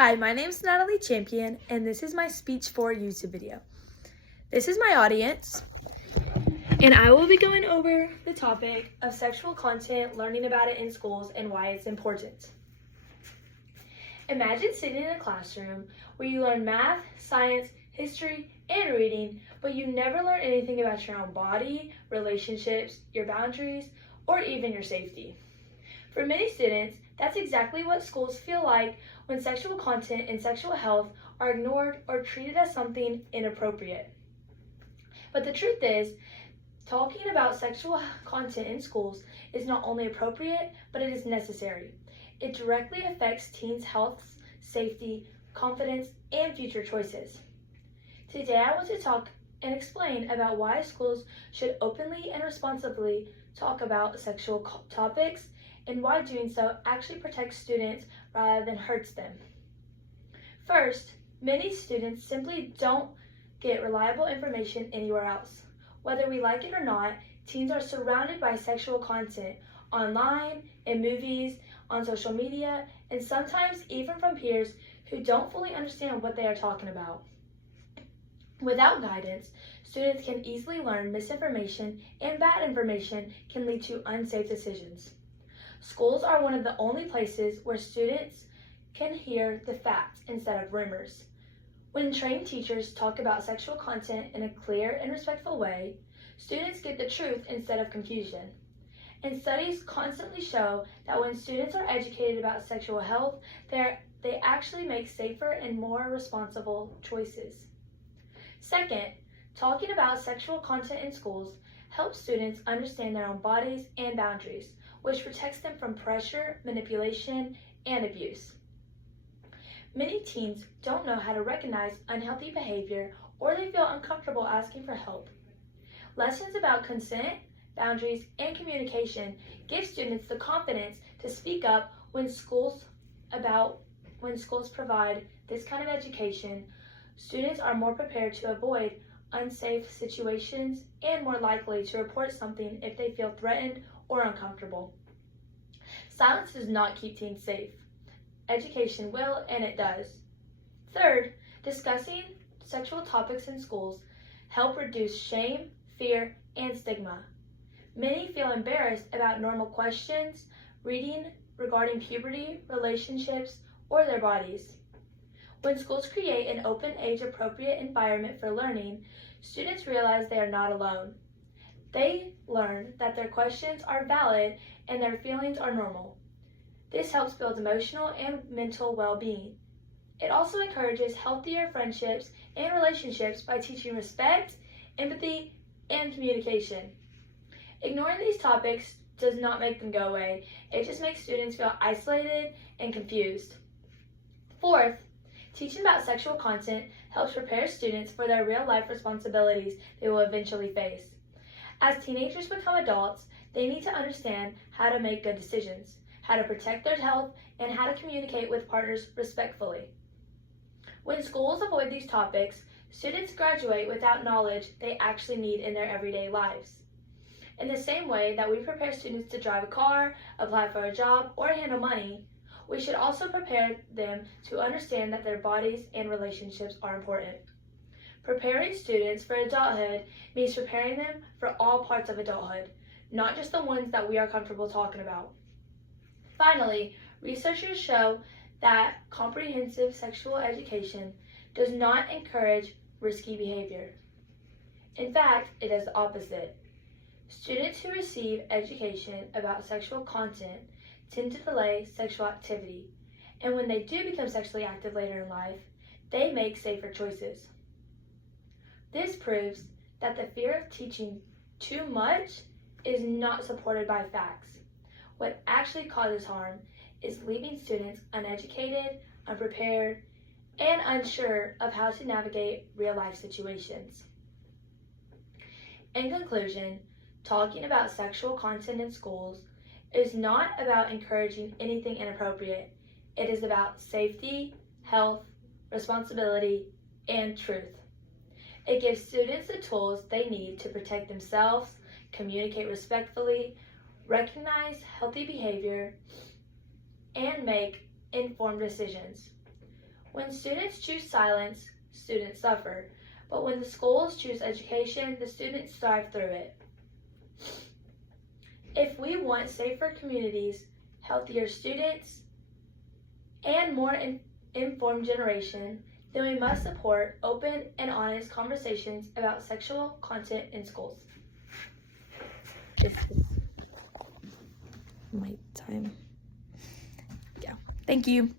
Hi, my name is Natalie Champion, and this is my Speech 4 YouTube video. This is my audience, and I will be going over the topic of sexual content, learning about it in schools, and why it's important. Imagine sitting in a classroom where you learn math, science, history, and reading, but you never learn anything about your own body, relationships, your boundaries, or even your safety. For many students, that's exactly what schools feel like when sexual content and sexual health are ignored or treated as something inappropriate. But the truth is, talking about sexual content in schools is not only appropriate, but it is necessary. It directly affects teens' health, safety, confidence, and future choices. Today I want to talk and explain about why schools should openly and responsibly talk about sexual topics and why doing so actually protects students rather than hurts them. First, many students simply don't get reliable information anywhere else. Whether we like it or not, teens are surrounded by sexual content online, in movies, on social media, and sometimes even from peers who don't fully understand what they are talking about. Without guidance, students can easily learn misinformation, and bad information can lead to unsafe decisions. Schools are one of the only places where students can hear the facts instead of rumors. When trained teachers talk about sexual content in a clear and respectful way, students get the truth instead of confusion. And studies constantly show that when students are educated about sexual health, they actually make safer and more responsible choices. Second, talking about sexual content in schools helps students understand their own bodies and boundaries, which protects them from pressure, manipulation, and abuse. Many teens don't know how to recognize unhealthy behavior, or they feel uncomfortable asking for help. Lessons about consent, boundaries, and communication give students the confidence to speak up when schools provide this kind of education. Students are more prepared to avoid unsafe situations and more likely to report something if they feel threatened or uncomfortable. Silence does not keep teens safe. Education will, and it does. Third, discussing sexual topics in schools help reduce shame, fear, and stigma. Many feel embarrassed about normal questions, reading regarding puberty, relationships, or their bodies. When schools create an open, age-appropriate environment for learning, students realize they are not alone. They learn that their questions are valid and their feelings are normal. This helps build emotional and mental well-being. It also encourages healthier friendships and relationships by teaching respect, empathy, and communication. Ignoring these topics does not make them go away. It just makes students feel isolated and confused. Fourth, teaching about sexual content helps prepare students for their real-life responsibilities they will eventually face. As teenagers become adults, they need to understand how to make good decisions, how to protect their health, and how to communicate with partners respectfully. When schools avoid these topics, students graduate without knowledge they actually need in their everyday lives. In the same way that we prepare students to drive a car, apply for a job, or handle money, we should also prepare them to understand that their bodies and relationships are important. Preparing students for adulthood means preparing them for all parts of adulthood, not just the ones that we are comfortable talking about. Finally, researchers show that comprehensive sexual education does not encourage risky behavior. In fact, it does the opposite. Students who receive education about sexual content tend to delay sexual activity, and when they do become sexually active later in life, they make safer choices. This proves that the fear of teaching too much is not supported by facts. What actually causes harm is leaving students uneducated, unprepared, and unsure of how to navigate real-life situations. In conclusion, talking about sexual content in schools is not about encouraging anything inappropriate. It is about safety, health, responsibility, and truth. It gives students the tools they need to protect themselves, communicate respectfully, recognize healthy behavior, and make informed decisions. When students choose silence, students suffer. But when the schools choose education, the students thrive through it. If we want safer communities, healthier students, and more informed generation, then we must support open and honest conversations about sexual content in schools. This is my time. Yeah. Thank you.